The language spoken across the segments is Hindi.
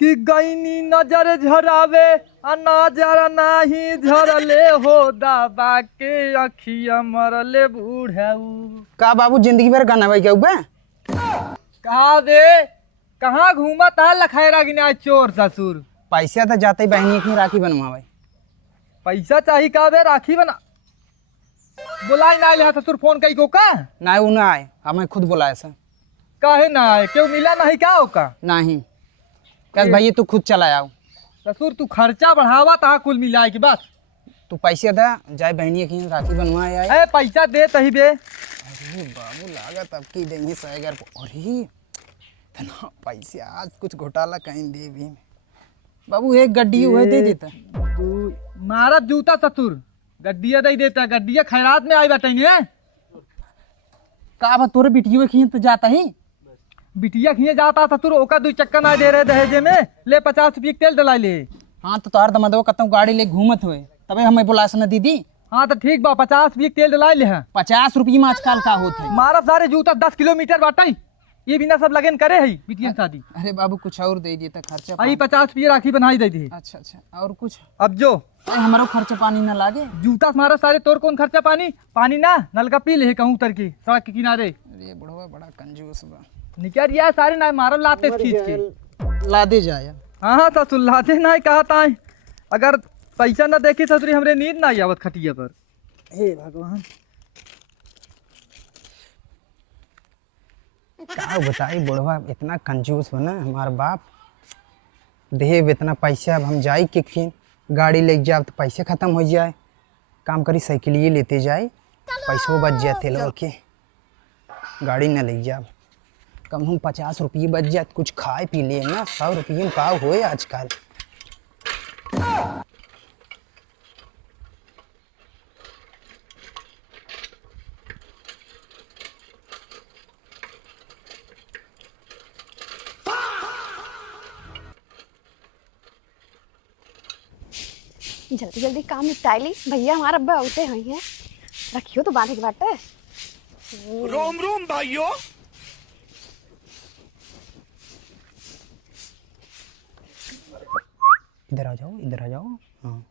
कि गईनी नजर झरावे आ नजर नाही झरले हो दबा के अखिया मरले बूढ़ऊ। का बाबू जिंदगी भर गाना भाई क्या हुआ? कहा दे कहाँ घूमा था लखैरा गिना चोर ससुर। पैसा तो जाते ही बहनी की राखी बनवा भाई। पैसा चाहिए का बे राखी बना बुलाई ना ले ससुर फोन कई को का ना वो ना आए, हमें खुद बुलाया सर। काहे ना आए क्यों मिला नहीं क्या हो का नहीं कैसे भाई तू खुद चला आओ। ससुर तू खर्चा बढ़ावा तहा कुल मिलाए की बात। तू पैसे दा जाए बहनी की राखी बनवा आए। ए पैसा दे तही बे। अरे बाबू लागत अब की देंगे 100,000। अरे इतना पैसे आज कुछ घोटाला कहीं दे भी बाबू। एक गड्डी हुए दे देता तू मारा जूता ससुर गड्डिया दे देता गड्डिया खैरात में आई बताइए का बा तोरे बिटियो खींच तो जाता ही बिटिया खिए जाता ससुर ओका 2 चक्का ना दे रहे दहेजे में ले 50 रुपये तेल डला ले। हाँ तो तोहर दमदो कतौ गाड़ी ले घूमत हुए तबे हमें बुला सना दीदी। हाँ तो ठीक बा 50 रुपये तेल डला ले। 50 रुपये में आजकल का होता है। मारा सारे जूता 10 किलोमीटर बाटा ये बिना सब लगन करे है बिटिया शादी। अरे बाबू कुछ और दे दिए खर्चा आई 50 रुपये राखी बनाई दे दी। अच्छा अच्छा और कुछ अब जो हमारा खर्चा पानी ना लागे। जूता मारा सारे तोर कौन खर्चा पानी पानी ना नल का पी ले कहूँ उतर की सड़क के किनारे। अरे बुढ़वा बड़ा कंजूस बा। निकल रिया सारे ना मारो लाते खींच के ला दे जाया। हाँ हाँ ससुर लाते ना कहा था अगर पैसा ना देखी ससुरी हमरे नींद ना आवत खटिया पर। हे भगवान का बताई बुढ़वा इतना कंजूस बना हमारा बाप। देव इतना पैसा अब हम जाई के खीन गाड़ी ले जाए तो पैसे खत्म हो जाए। काम करी साइकिल ये लेते जाए पैसों बच जाते लोग के गाड़ी न ले जाए। कम हम 50 रुपये बच जाए कुछ खाए पी ले ना। 100 रुपये में का होए आजकल। जल्दी जल्दी काम निपटा ली भैया हमारा अब्बा उठे हुई हैं। रखियो तो बांधे के बाटे। रोम रोम भाइयों। इधर आ जाओ इधर आ जाओ। हाँ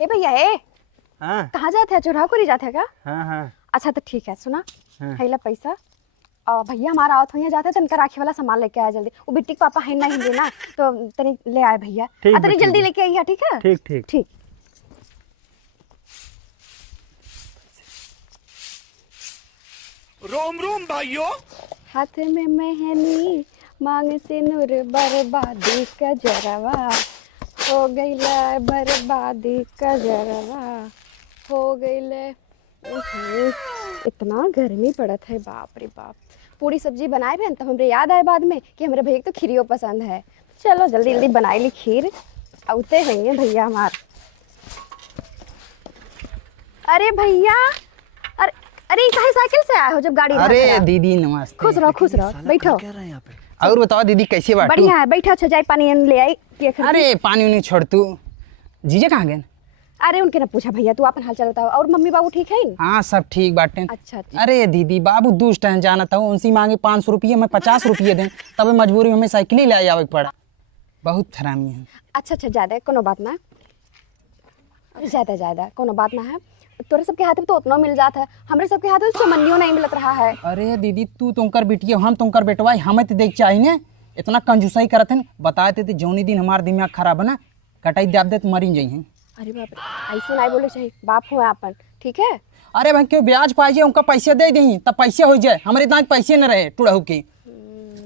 ए भैया ए हाँ कहाँ जाते हैं चुराव को नहीं जाते हैं क्या? हाँ हाँ अच्छा तो ठीक है सुना हाँ। हैला पैसा और भैया हमारा आवत हुई जाते हैं तनिका राखी वाला सामान लेके आया जल्दी। वो बिट्टी के पापा है ना हिंदी ना तो तनी ले आए भैया। तनी जल्दी लेके आई है ठीक है। ठीक ठीक ठीक रोम रोम भाइयों। हाथ में मेहंदी मांग से नूर बर्बादी का जरवा हो गईला बर्बादी का जरवा हो गईले। इतना गर्मी पड़त है बाप रे बाप। पूरी सब्जी बनाए भी तब हमरे याद आए बाद में कि हमारे भैया तो खीरियो पसंद है। चलो जल्दी जल्दी बनाई ली खीर आउते हैं भैया हमार। अरे भैया अरे अरे काहे साइकिल से आए हो जब गाड़ी अरे दीदी नमस्ते। खुश रहो बैठो। और बताओ दीदी कैसे बाटू? बढ़िया है बैठा अच्छा जाए पानी ले आई। अरे पानी उन्हें छोड़ तू। जीजा कहाँ गए? अरे उनके ना पूछा भैया तू अपन हाल चाल बताओ। और मम्मी बाबू ठीक है? हाँ सब ठीक बाटे। अच्छा अच्छा। अरे दीदी बाबू दुष्ट हैं जाना था उनसे मांगे 500 रुपये मैं 50 रुपये दें तब मजबूरी में हमें साइकिल ही ले आवे पड़ा। बहुत हरामी है। अच्छा अच्छा ज्यादा कोनो बात ना ज्यादा कोनो बात ना है। तोरे सबके हाथ में तो उतना मिल जाता है हमरे सबके हाथ में तो चमनियों नहीं मिलत रहा है। अरे दीदी तू तुमकर बिटिया हम तुमकर बेटवा हमें तो देख चाहिए इतना कंजूसाई करत है। बताते थे जौनी दिन हमारा दिमाग खराब है ना कटाई दाब दे तो मरी जाइए। अरे बाप रे ऐसे नहीं बोले चाहिए बाप हो अपन ठीक है। अरे भाई क्यों ब्याज पाइए उनका पैसे दे दी तब पैसे हो जाए हमारे इतना पैसे न रहे टुड़ाऊ के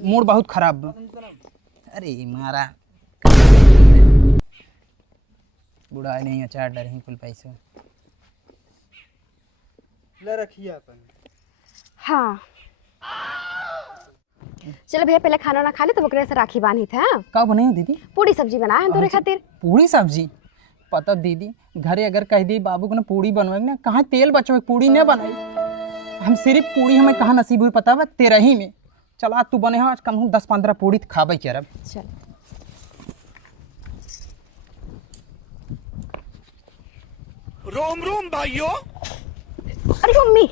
मूड बहुत खराब। अरे मारा बुढ़ा नहीं अचार डर ही कुल पैसे ले रखिए अपन। हाँ चलो भैया पहले खाना ना खा ले तो ओकरे से राखी बांधी थे। हाँ का बने दीदी? पूरी सब्जी बनाए हैं तोरे खातिर। पूरी सब्जी पता दीदी घरे अगर कह दी बाबू को ना पूरी बनवाए ना कहाँ तेल बचवे पूरी नहीं बनाई। हम सिर्फ पूरी हमें कहाँ नसीब हुई पता बा 13 ही में। चला तू बने आज कम 10-15 पूरी तो खाबे क्या रब। चल रोम रोम भाइयों। अरे मम्मी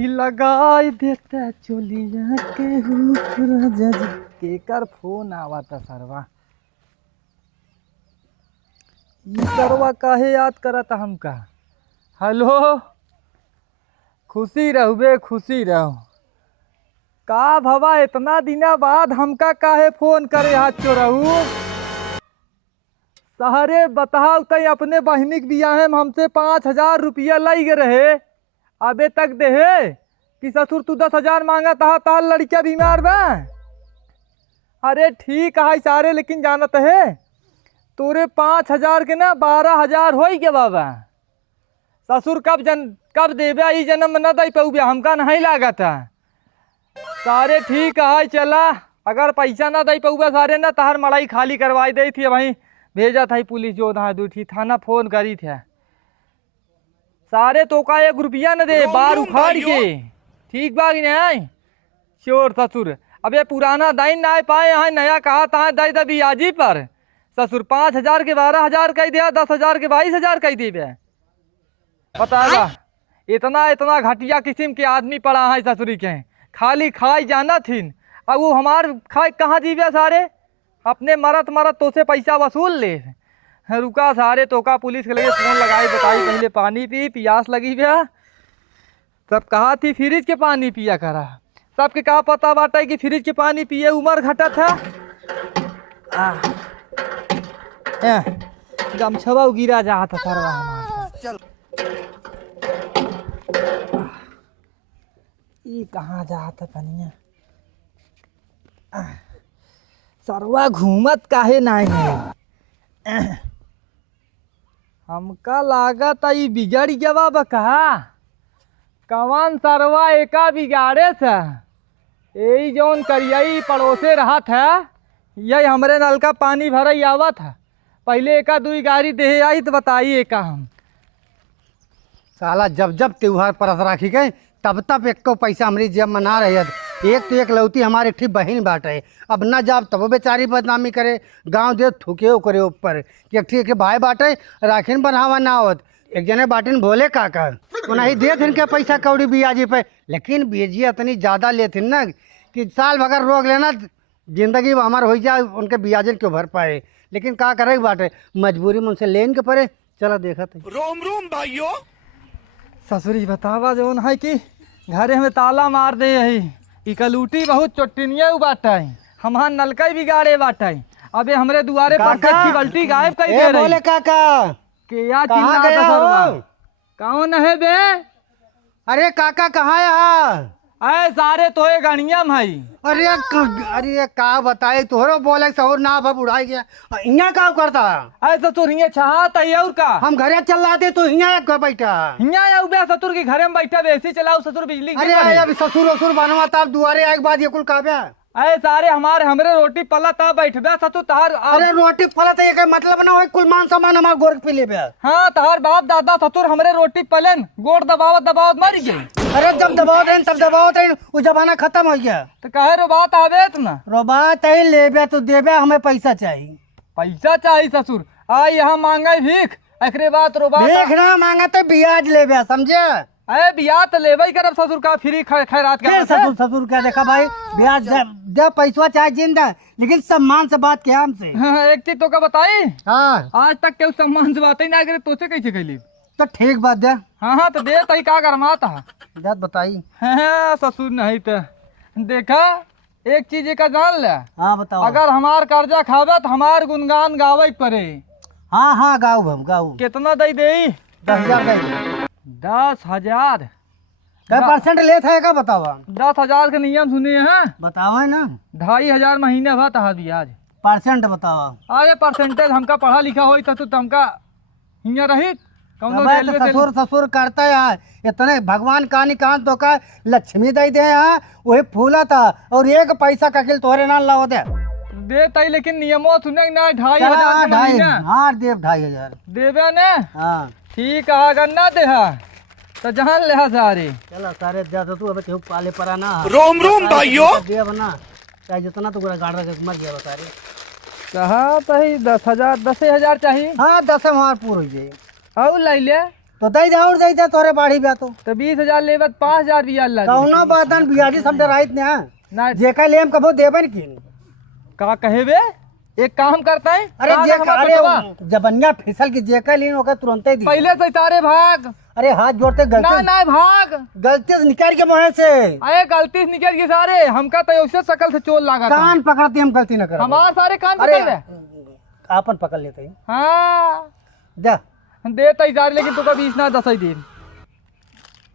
कि लगाई देता चोलिया के ऊपर जज के कर फोन आवता सरवा। ई सरवा काहे याद करता हमका। हेलो, खुशी रहो बे, खुशी रहो। का भवा इतना दिना बाद हमका काहे फोन करे हाथ चोरहू। सहरे बताओ तई अपने बहनिक बियाहे में हमसे 5,000 रुपया लग रहे, अबे तक देहे कि ससुर तू 10,000 मांगा तहा तहा लड़किया बीमार बा। अरे ठीक है सारे, लेकिन जानत है तोरे 5,000 के ना 12,000 हो गया बाबा। ससुर कब देवे ई जन्म न दे पऊ, हमका नहीं लागा था सारे। ठीक है चला, अगर पैसा ना दे पऊबा सारे ना तहार मड़ाई खाली करवाई दे थी। वहीं भेजा था पूलिस जो था दूठी थाना फोन करी थे सारे। तो का 1 रुपया न दे बार उखाड़ के। ठीक बाग नहीं चोर ससुर। अब ये पुराना दाइन ना पाए हैं, नया कहा था दई दबी आजी पर। ससुर 5,000 के 12,000 कह दिया, 10,000 के 22,000 कह दी। बताएगा इतना इतना घटिया किस्म के आदमी पड़ा है ससुरी के, खाली खाई जाना थी। अब वो हमार खाए कहाँ जीवे सारे, अपने मरत तो से पैसा वसूल ले। रुका सारे, तो का पुलिस के लगे फोन लगाई, बताई पहले पानी पी, प्यास लगी भैया। सब कहा थी फ्रिज के पानी पिया करा। सबके कहा पता बाटा कि फ्रिज के पानी पिए उम्र घटा था। गमछवा गिरा जा था सरवा हमारा। चल ये कहाँ जाता पनिया। सरवा घूमत काहे नहीं है। हमका लागत ई बिगड़ गवा बका। कवन सरवा एका बिगाड़े था। यही जौन करियई पड़ोसे रहा था, यही हमरे नल का पानी भरई आवा था। पहले एका दुई गाड़ी दे आई तो बताई एका हम। साला जब जब त्योहार परस राखी गए तब तब एक को पैसा हमारी जेब में ना रहे। एक तो एक लौती हमारी ठीक बहन बाटे, अब ना जाब तब बेचारी बदनामी करे, गांव दे थूके करे ऊपर कि ठीक है भाई बाटे राखिन बनावा ना होत। एक जने बाटिन भोले काका उन्हीं दे थे के पैसा कौड़ी बियाजी पे, लेकिन बेजिया इतनी ज़्यादा लेथिन ना कि साल भगर रोक लेना जिंदगी हमार हो जाए, उनके बियाजन क्यों भर पाए। लेकिन का करे बाटे, मजबूरी में उनसे लेन के पड़े। चलो देखा थे। रोम रोम भाइयों। ससुरी बतावा जौन है कि घरे में ताला मार दे यही कलूटी बहुत चोटिनिया बाटा है, हमार नलका बिगाड़े बाटा है। अबे हमरे दुआरे पर से बल्टी गायब कर दे रही। बोले काका के या कहाँ गया हो? कौन है बे? अरे काका कहाँ है यहाँ? अरे सारे तो गणिया भाई। अरे का बताए तोहरो बोले सहर ना अब उड़ाई गया। यहाँ का करता ऐसा तो रिंगे चाहता है और का हम घरे चल लाते तो यहाँ बैठा यहाँ बे ससुर के घरे में बैठा वैसे चलाओ ससुर बिजली। अरे अभी ससुर वसुर बनवा तब दुआरे आए के बाद ये कुल काव्या। अरे सारे हमरे रोटी पला तब बैठबे ससुर तहार। अरे रोटी पला तो ये मतलब ना हो कुल मान सामान हमार गोर पे ले। हाँ तहार बाप दादा ससुर हमरे रोटी पलन गोड़ दबावत मर गए। अरे जब दबाव दें तब दबाव दें, वो जमाना खत्म हो गया। तो कहे रो बात आवे ना रो बात है ले तो देबे, हमें पैसा चाहिए। पैसा चाहिए ससुर आई यहाँ मांगे भीख। एकरे बात रो बात भीख ना मांगा तो ब्याज लेबे, समझे? अरे बियाह तो लेवे करब ससुर का फ्री खैरात का। ससुर क्या देखा भाई, ब्याज दे पैसा चाहे जिंदा, लेकिन सम्मान से बात किया हमसे। एक चीज तो का बताई, हाँ आज तक के सम्मान से बात ही ना करे तो से कैसे कैली। तो ठीक बात दे। हाँ तो दे तई का गरमाता बात बताई। हाँ ससुर नहीं तो देखा एक चीज का जान ले। हाँ बताओ। अगर हमार कर्जा खावे तो हमार गुनगान गावे पड़े। हाँ हाँ गाँव हम गाँव। कितना दई दे? 10,000 दे। 10,000 क्या परसेंट लेता है का बताओ? 10,000 के नियम सुनिए हैं। बताओ है ना। 2,500 महीने भा तहा ब्याज। परसेंट बताओ। अरे परसेंटेज हमका पढ़ा लिखा हो तो हमका हिया रही। ससुर ससुर करता है इतने भगवान कहानी कहाँ तो का लक्ष्मी दे दे यहाँ वही फूला था और एक पैसा का किल तोहरे ना लाओ दे देता, लेकिन नियमो सुने ना 2,500 हाँ देव 2,500 देवे ने। हाँ ठीक है गन्ना दे तो जान ले सारे। चलो सारे दे तू अब तू पाले परा ना। रोम रोम भाइयों। देव ना चाहे जितना तू गाड़ रख मर गया सारे। कहा तो 10,000 चाहिए। हाँ 10 हमार पूरा हो जाए। और लै ले तो दई जा और दई जा तोरे बाड़ी ब्या तो 20,000 लेबत 5,000 बिया लग कौनो बातन बियाजी सब डराइत ने ना जेका लेम कबो देबे न किन का कहे बे एक काम करता है अरे कहाँ जे तक हमारा अरे पेटवा? जबनिया फिसल की जेका लेन ओका तुरंत ही दी पहले से तारे भाग अरे हाथ जोड़ते ना गलती ना भाग गलती से निकाल के मोहे से अरे गलती से निकल गए सारे हमका तो उससे शकल से चोर लगा था कान पकड़ती हम गलती न कर हमारे सारे कान अरे पकड़ रहे आपन पकड़ लेते हैं हाँ जा दे तई जा लेकिन तू का 20 ना 10 ही दिन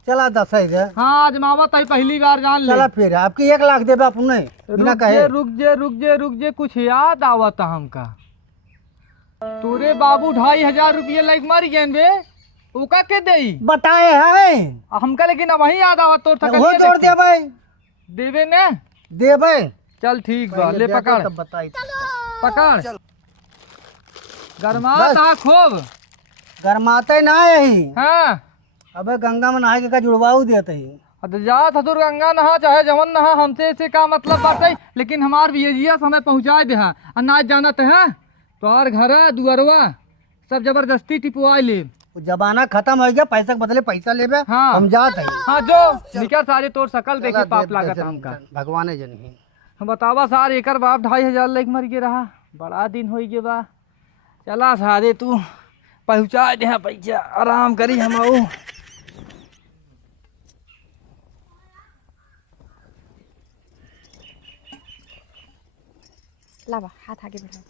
चला 10 ही दे हाँ आजमावा तई पहली बार जान ले चला फिर आपकी 1 लाख देबे अपने बिना कहे रुक जे कुछ याद आवता हमका तोरे बाबू 2,500 रुपये लाइक मर गए बे उका के देई बताए हैं हमका लेकिन अब वही याद आवत तोर वो जोड़ देबे देवे ने देबे चल ठीक बा ले पकड़ तब बताई पकड़ गरमा बस। ता खूब गरमाते ना यही हाँ अबे गंगा में नहा के का जुड़वाऊ देते ही अब जा थदुर गंगा नहा चाहे जवन नहा हमसे से का मतलब बात है लेकिन हमार बियजिया समय पहुँचाए दे और ना जानत है तोहर घर दुअरवा सब जबरदस्ती टिपवाई ले वो जमाना खत्म हो गया पैसा के बदले पैसा लेबे हाँ। हम जात है हाँ जो निकल सारे तोर सकल देखे पाप लागत हमका भगवान जन ही हम बतावा सार एकर बाप 2,500 लेके मर के रहा बड़ा दिन हो गए बा चला सारे तू पहुँचा दे पैसा आराम करी हम आऊ लावा हाथ आगे बढ़ाओ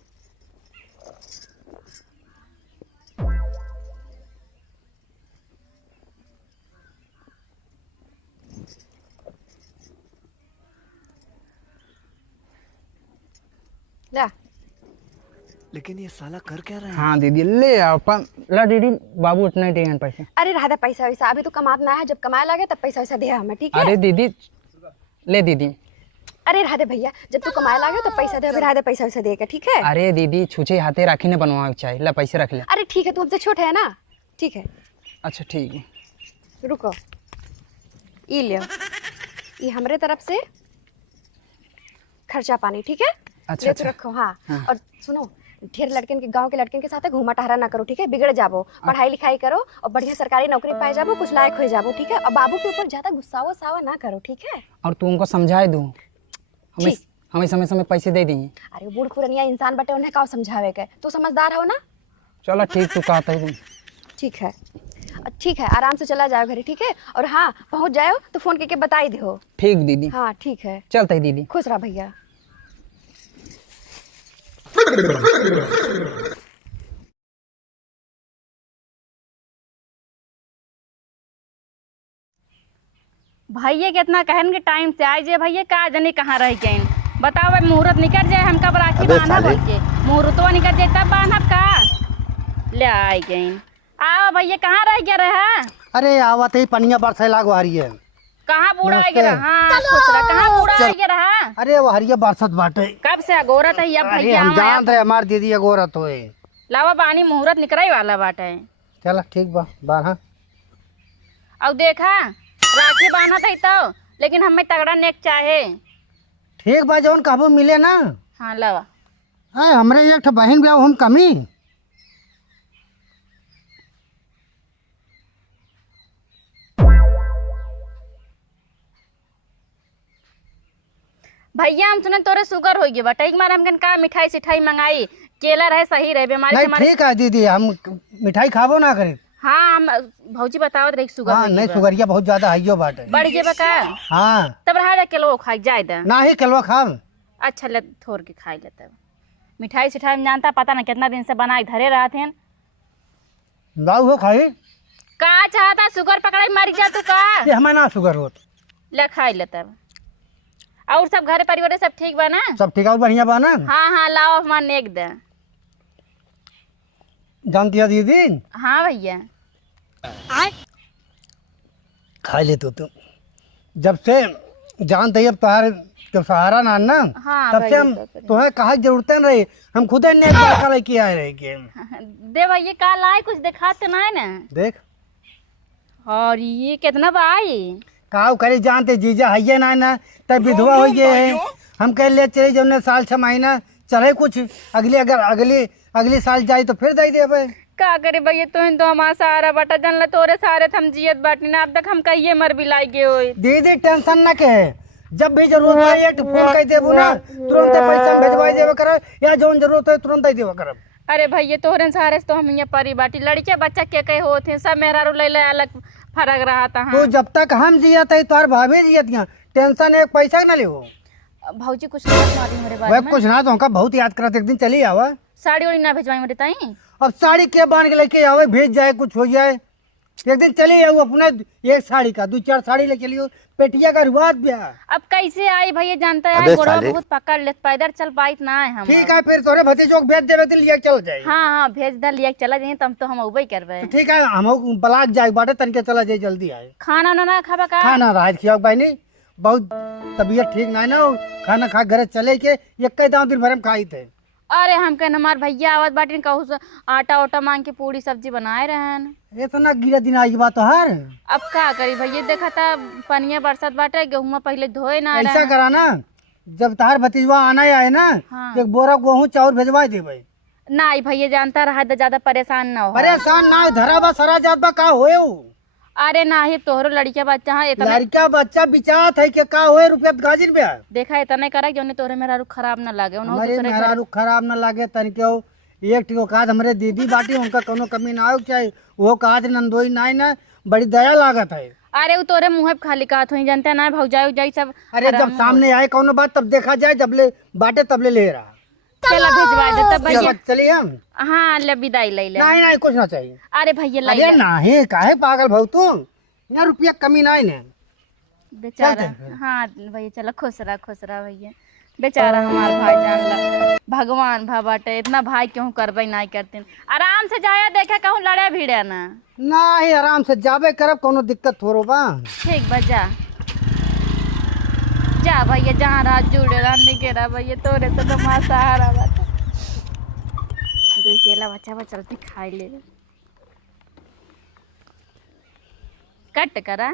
ला लेकिन ये साला कर क्या रहा है? हाँ दीदी ले आओ ला दीदी बाबू उतना ही देंगे पैसे अरे राधा पैसा वैसा अभी तो कमाना है जब कमाए लगे तब पैसा वैसा दे हमें ठीक है अरे दीदी ले दीदी अरे राधे भैया जब तू कमाए लगे तो पैसा दे अभी राधे पैसा वैसा देगा ठीक है अरे दीदी छूछे हाथे राखी ने बनवा चाहिए ला पैसे रख ले अरे ठीक है तू हमसे छोटा है ना ठीक है अच्छा ठीक है रुको ये ले ये हमारे तरफ से खर्चा पानी ठीक है अच्छा, ले तो अच्छा। रखो हाँ और सुनो ढेर लड़कन के गांव के लड़कन के साथ घूमा टहरा ना करो ठीक है बिगड़ जाबो पढ़ाई लिखाई करो और बढ़िया सरकारी नौकरी पाए जाबो कुछ लायक हो जाबो ठीक है और बाबू के ऊपर ज्यादा गुस्सावा सावा ना करो ठीक है और तू उनको समझाए दो हमें ठीक। हमें समय समय पैसे दे देंगे अरे बूढ़ पुरनिया इंसान बटे उन्हें का समझावे के तू समझदार हो ना चलो ठीक तू कहता है तुम ठीक है आराम से चला जाओ घरे ठीक है और हाँ पहुंच जाओ तो फोन करके बताई दो ठीक दीदी हाँ ठीक है चलते दीदी खुश रहा भैया भैया कितना कहन के टाइम से आए जे भैया का जने कहाँ रह गए बताओ भाई मुहूर्त निकल जाए हम कब राखी बांधा बोल के मुहूर्तवा निकल जाए तब बांधब का ले आए गए आओ भैया कहाँ रह गया रहा अरे आवत ही पनिया बरसे लागो हरी है कहाँ बूढ़ा आ नमस्ते। गया हाँ खुश रहा कहाँ बूढ़ा आ गया रहा अरे वो हरिया बरसत बाटे कब से अगोरत है अब अरे भैया हम हम जान रहे हमार दीदी अगोरत होए लावा बानी मुहूर्त निकराई वाला बाटे चला ठीक बा बारह अब देखा राखी बांधा था तो लेकिन हमें तगड़ा नेक चाहे ठीक बा जौन कहबो मिले ना हाँ लावा हाँ हमरे एक ठो बहन ब्याह हम कमी भैया हम सुने तोरे शुगर हो गया बटा एक बार हमकन का मिठाई सिठाई मंगाई केला रहे सही रहे बीमारी नहीं से हमारे ठीक है दीदी हम मिठाई खाबो ना करे हाँ हम भौजी बताओ रही शुगर हाँ हो नहीं गई बा। सुगरिया बहुत ज्यादा हाइयो बाटे बढ़ गया बका हाँ तब रहा जा किलो खाई जाए दा ना ही कलवा खाब अच्छा ले थोड़ के खाई ले तब मिठाई सिठाई में जानता पता ना कितना दिन से बनाए धरे रहा थे लाऊ हो खाई का चाहता शुगर पकड़ाई मर जा तू का ये हमें ना शुगर होत ले खाई ले तब और सब घर परिवार सब ठीक बा ना सब ठीक और बढ़िया बा ना हाँ हाँ लाओ हमार नेक दे जानती है दीदी हाँ भैया खा ले तो तुम जब से जानते ही अब तुम्हारे तो सहारा ना ना हाँ तब से भैया, हम तो करें। तुम्हें कहा जरूरत नहीं रही हम खुद ही नहीं लेके आए रहे के दे भैया का लाई कुछ दिखाते ना है ना देख और ये कितना बाई काव करे जानते जीजा है ना तब विधवा हो गए है हम कह ले चले जब ने साल 6 महीना चले कुछ अगली अगर अगली साल जाए तो फिर दे देवे का करे भैया तो हमारा सहारा बटा जानला तोरे सहारे हम जियत बाटी ना अब तक हम कहिए मर भी लाई गए होई। दीदी टेंशन ना के जब भी जरूरत पड़े एक फोन कर देबू ना तुरंत पैसा भेजवाई देवे कर या जौन जरूरत है तुरंत ही देवे करब। अरे भैया तोहरे सहारे से तो हम यहाँ परी बाटी लड़के बच्चा के कहे होते सब मेहरा रू ले अलग फर्क रहा था। तो जब तक हम जियत है तोहर भाभी जियत यहाँ टेंशन एक पैसा ना ले हो। भौजी कुछ नहीं मारी मेरे बारे वह में। कुछ ना तो हमका बहुत याद करत एक दिन चली आवा। साड़ी उड़ी ना भेजवाई मेरे ताई। अब साड़ी के बांध के लेके आवे भेज जाए कुछ हो जाए एक दिन चली आऊ अपना एक साड़ी का 2-4 साड़ी ले चलियो पेटिया का रुआत ब्याह। अब कैसे आई भैया जानता है गोड़ा बहुत पकड़ ले पैदल चल पाइत ना है हम। ठीक है फिर तोरे भतीजों को भेज देवे तो लिया चल जाए। हाँ हाँ भेज दे लिया चला जाए तब तो हम उबई करबे। तो ठीक है हम ब्लाक जाए बाटे तनके चला जाए जल्दी आए। खाना ना खाबा का खाना रात खिया भाई नहीं बहुत तबीयत ठीक नहीं ना खाना खा घर चले के एक दाम दिन भर हम खाई थे। अरे हम कहन हमार भैया आवत बाटी कहू आटा ओटा मांग के पूरी सब्जी बनाए रहन। इतना गिरा दिन आई बात हर अब का करी भैया देखा था पनिया बरसात बाटे गेहूं पहले धोए ना ऐसा करा ना जब तार भतीजवा आना आए ना हाँ। एक बोरा गेहूँ चाउर भेजवा देवे। ना भैया जानता रहा तो ज्यादा परेशान ना हो। परेशान ना धरा बा सरा जात बा का होए अरे ना ही तोहरो लड़किया बच्चा हाँ इतना लड़का बच्चा बिचात है कि का होए रुपया गाजिन पे देखा इतना करा जो तोहरे मेरा रुख खराब ना लगे हमारे मेहरारू खराब ना लागे तनिके एक ठिको काज हमरे दीदी बाटी उनका कोनो कमी ना हो चाहे वो काज नंदोई ना ना बड़ी दया लागत है। अरे वो तोरे मुँह पे खाली कहा थी जानते ना भौजाई उजाई सब। अरे जब सामने आए कोनो बात तब देखा जाए जब ले बाटे तब ले रहा। चला भेजवा दे तब भैया। चलिए हम हाँ ले विदाई ले ले। नहीं नहीं कुछ ना चाहिए। अरे भैया अरे नहीं काहे पागल भाऊ तुम ना रुपया कमी नहीं ने बेचारा। हाँ भैया चलो खुश रहा भैया बेचारा हमार भाई जान ला भगवान भा बाटे इतना भाई क्यों करबे नहीं करते आराम से जाया देखे कहूँ लड़े भिड़े ना। नहीं आराम से जाबे करब कोनो दिक्कत थोड़ो बा। ठीक बा जा जा भैया जहाँ रात जुड़े रहने के रहा भैया तोरे से तो माँ सहारा बात केला बच्चा चलते खाई ले कट करा।